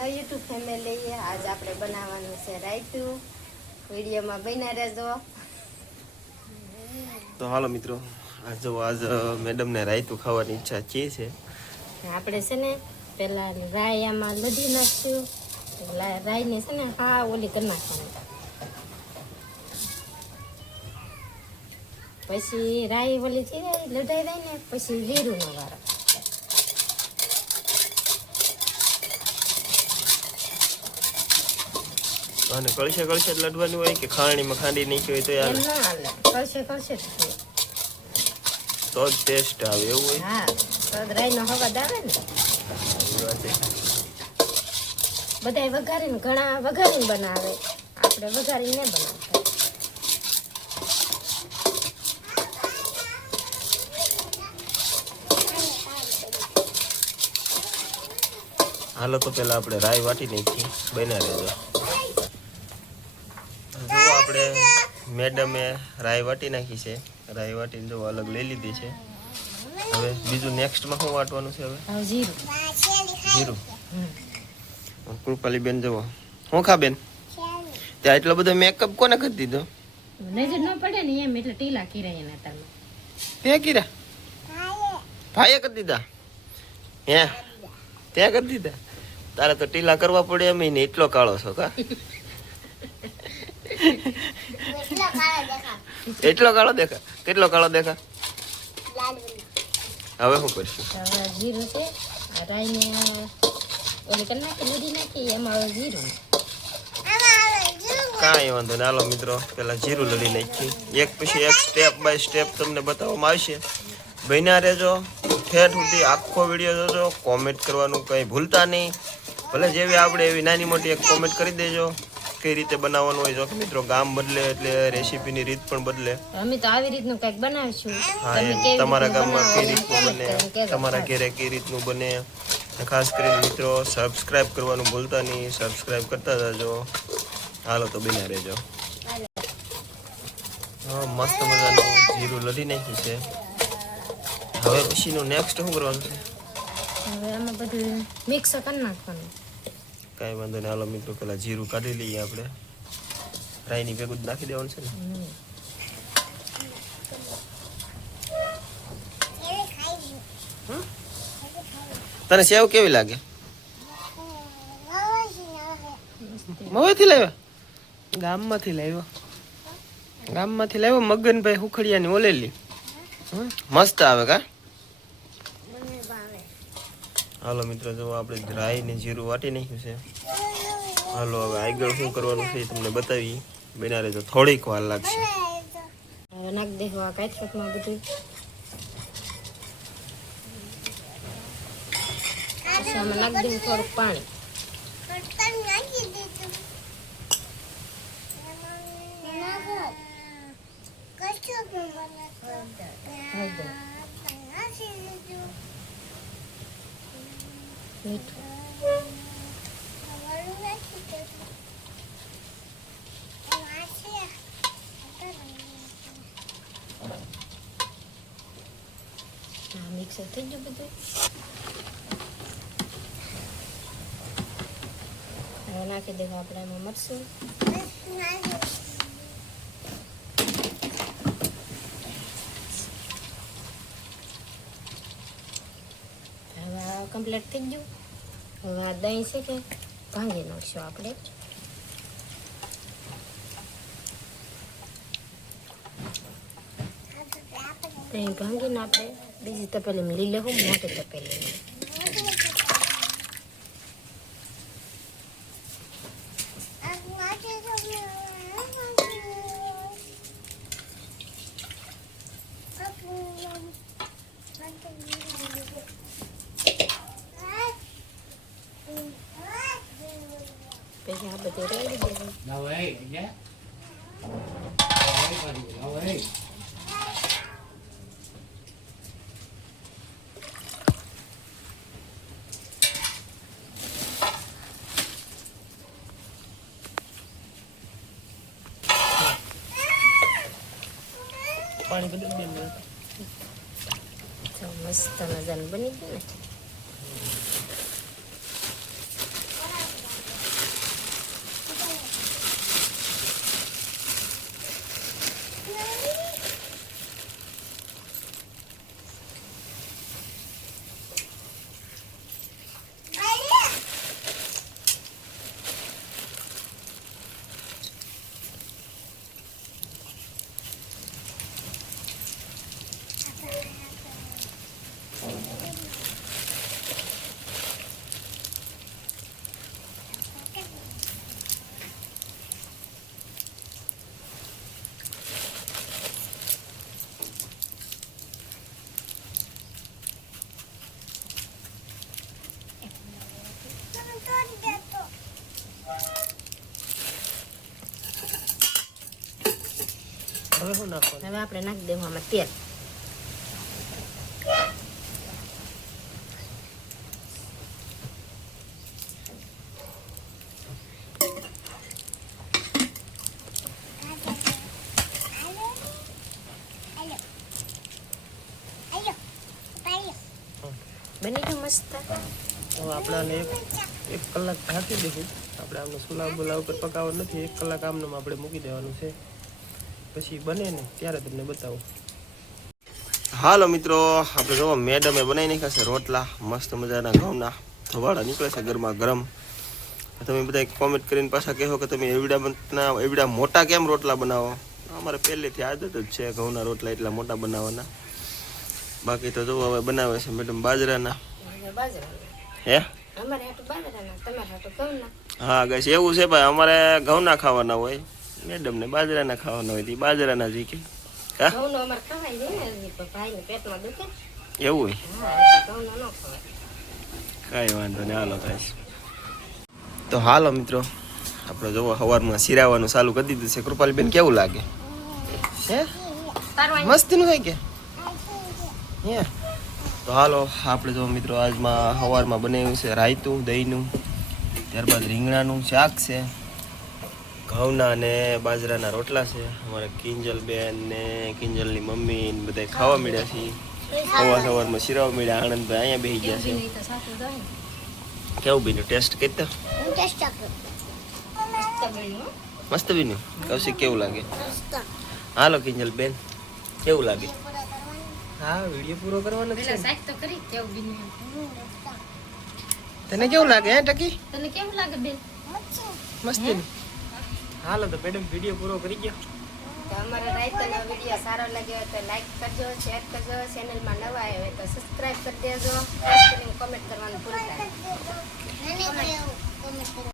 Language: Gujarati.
હેલો યુટ્યુબ ફેમિલી, આજ આપણે બનાવવાનું છે રાયતું. વિડીયોમાં બન્યા રહેજો. તો હાલો મિત્રો, આજ મેડમને રાયતું ખાવાની ઈચ્છા છે. આપણે છે ને પેલા રાઈ આમાં લધી નાખશું. રાઈને છે ને હા ઓલી કરી નાખવાની. પછી રાઈ ઓલી થઈ જાય લઢાઈ જાય ને પછી જીરું નો વારો. અને કળશે કળશે લડવાનું હોય કે ખાણીમાં ખાંડી નાખી હોય તો યાર ના હાલે, કળશે કળશે જ થાય. તો જ ટેસ્ટ આવે એવું હોય. હા, તો રાઈનો હવાદ આવે ને. બધાય વઘારીને ઘણા વઘારીને બનાવે, આપણે વઘારીને ન બનાવતા. હાલો તો પેલા આપણે રાઈ વાટી નાખી બન્યા રહેજો. જો આપણે મેડમે રાઈ વાટી નાખી છે. રાઈ વાટીને જો અલગ લઈ લીધી છે. હવે બીજું નેક્સ્ટમાં શું વાટવાનું છે? હવે જીરું. જીરું. કૃપાલી બેન જવો હું ખા બેન ત્યાં એટલો બધો મેકઅપ કોને કરી દીધો? નજર ન પડે ને એમ એટલે ટીલા કીરા એના તમે. તે કીરા ભાઈએ કરી દીધા? હે ત્યાં કરી દીધા? તારે તો ટીલા કરવા પડે એમ ને એટલો કાળો છો કા? એટલો કાળો દેખા? કેટલો કાળો દેખા? હવે શું કરશું? હવે જીરું છે, રાઈને ઓલી કરી નાખી લીધી નાખી એમાં જીરું. કાંઈ વાંધો નહીં. હાલો મિત્રો, પેલા જીરું લડી નાખી. એક પછી એક સ્ટેપ બાય સ્ટેપ તમને બતાવવામાં આવશે. બન્યા રહેજો ઠેઠ સુધી, આખો વિડીયો જોજો. કોમેન્ટ કરવાનું કંઈ ભૂલતા નહીં. ભલે જેવી આપણે એવી નાની મોટી એક કોમેન્ટ કરી દેજો કઈ રીતે બનાવવાનું હોય. જો કે મિત્રો ગામ બદલે એટલે રેસીપીની રીત પણ બદલે. અમે તો આવી રીતનું કંઈક બનાવશું. હા, તમારા ગામમાં કઈ રીતનું બને, તમારા ઘરે કઈ રીતનું બને. ખાસ કરીને મિત્રો સબસ્ક્રાઇબ કરવાનું ભૂલતા નહીં. સબસ્ક્રાઇબ કરતા જજો. હાલો તો બન્યા રહેજો. હા, મસ્ત મજાનું જીરું લડી નાખ્યું છે. હવે પછીનું નેક્સ્ટ શું કરવાનું છે? હવે આમાં બધું મિક્સ કરી નાખવાનું. કાંઈ વાંધો નહીં. હાલો મિત્રો, પેલા જીરું કાઢી લઈએ આપણે. રાઈની ભેગું જ નાખી દેવાનું છે ને. તને સેવ કેવી લાગે? મવેથી લાવ્યા? ગામમાંથી લાવ્યો. ગામમાંથી લાવ્યો મગનભાઈ હુખડિયાની ઓલેલી. મસ્ત આવે કા? હાલો મિત્રો, જો આપણે રાઈ ને જીરું વાટી નાખ્યું છે. હાલો હવે આગળ શું કરવાનું છે તમને બતાવી. બના રહેજો, થોડીક વાર લાગશે. હવે નાખ દેવું આ કાચમાં બધું. પછી આમાં નાખ દેવું થોડુંક પાણી. મીઠું. મિક્સર થઈ ગયું બધું. હવે નાખી દેવું આપણે એમાં મરચું. હવે આ કમ્પ્લીટ થઈ ગયું. હવે આ દહીં છે કે ભાંગી નાખશું આપણે. દહીં ભાંગીને આપણે બીજી તપેલીમાં લઈ લેવું, મોટી તપેલીમાં. પછી આ બધું રેડી દેવું. પાણી બદલી દે. મસ્ત મજાનું બની ગયું ને. હવે શું નાખવાનું? હવે આપણે નાખી દેવું આમાં તેલ. બની ગયું મસ્ત. તો આપણે આને એક કલાક ઢાંકી દઈશું. આપણે આમને સુલા બોલા ઉપર પકાવવા નથી, 1 કલાક આમનું આપણે મૂકી દેવાનું છે. પછી બને ને ત્યારે તમને બતાવું. હાલો મિત્રો, આપણે જો મેડમે બનાવી નાખ્યા છે રોટલા મસ્ત મજાના ઘઉંના ધવાડા નીકળે છે ગરમા ગરમ. તમે બધા કોમેન્ટ કરીને પાછા કહો કે તમે એવડા મોટા કેમ રોટલા બનાવો. અમારે પહેલેથી આદત જ છે ઘઉંના રોટલા એટલા મોટા બનાવવાના. બાકી તો જો હવે બનાવે છે મેડમ બાજરાના. હે અમારે હાટું બાજરાના, તમારે હાટું ઘઉંના. હા ગાઈસ એવું છે ભાઈ, અમારે ઘઉંના ખાવાના હોય, મેડમને બાજરાના ખાવાના હોય. બાજરાના જી કે ઘઉંનો અમારે ખવાય છે ને, હજી પણ ભાઈને પેટમાં દુખે. એવું હોય, હા, ઘઉંનો ન ખવાય. કાંઈ વાંધો નહીં. હાલો ગાઈસ, તો હાલો મિત્રો, આપણે જોવો સવારમાં સિરાવાનું ચાલુ કરી દીધું છે. કૃપાલીબેન કેવું લાગે? હે મસ્તીનું થાય કે હે? તો હાલો આપણે જો મિત્રો આજમાં સવારમાં બનાવ્યું છે રાયતું દહીંનું, ત્યારબાદ રીંગણાનું શાક છે, ઘઉંના અને બાજરાના રોટલા છે. અમારે કિંજલબેન ને કિંજલની મમ્મી ને બધા ખાવા મળ્યા છે. સવારમાં શીરાવા મળ્યા. આનંદભાઈ અહીંયા બેસી ગયા છે. કેવું બીનું ટેસ્ટ કરતા? મસ્ત બીનું. કૌશિક કેવું લાગે? હાલો કિંજલબેન કેવું લાગે? હા, વિડીયો પૂરો કરવાનો છે. સાઈડ તો કરી કેવું બીનું. તને કેવું લાગે હે ટકી? તને કેવું લાગે બેન? મસ્તી. હાલો તો મેડમ વિડીયો પૂરો કરી ગયો. તો અમારા રાયતાનો વિડીયો સારો લાગ્યો તો લાઈક કરજો, શેર કરજો, ચેનલમાં નવા આવ્યા હોય તો સબસ્ક્રાઇબ કરી દેજો, ખાસ કરીને કોમેન્ટ કરવાનું ભૂલતા નહીં.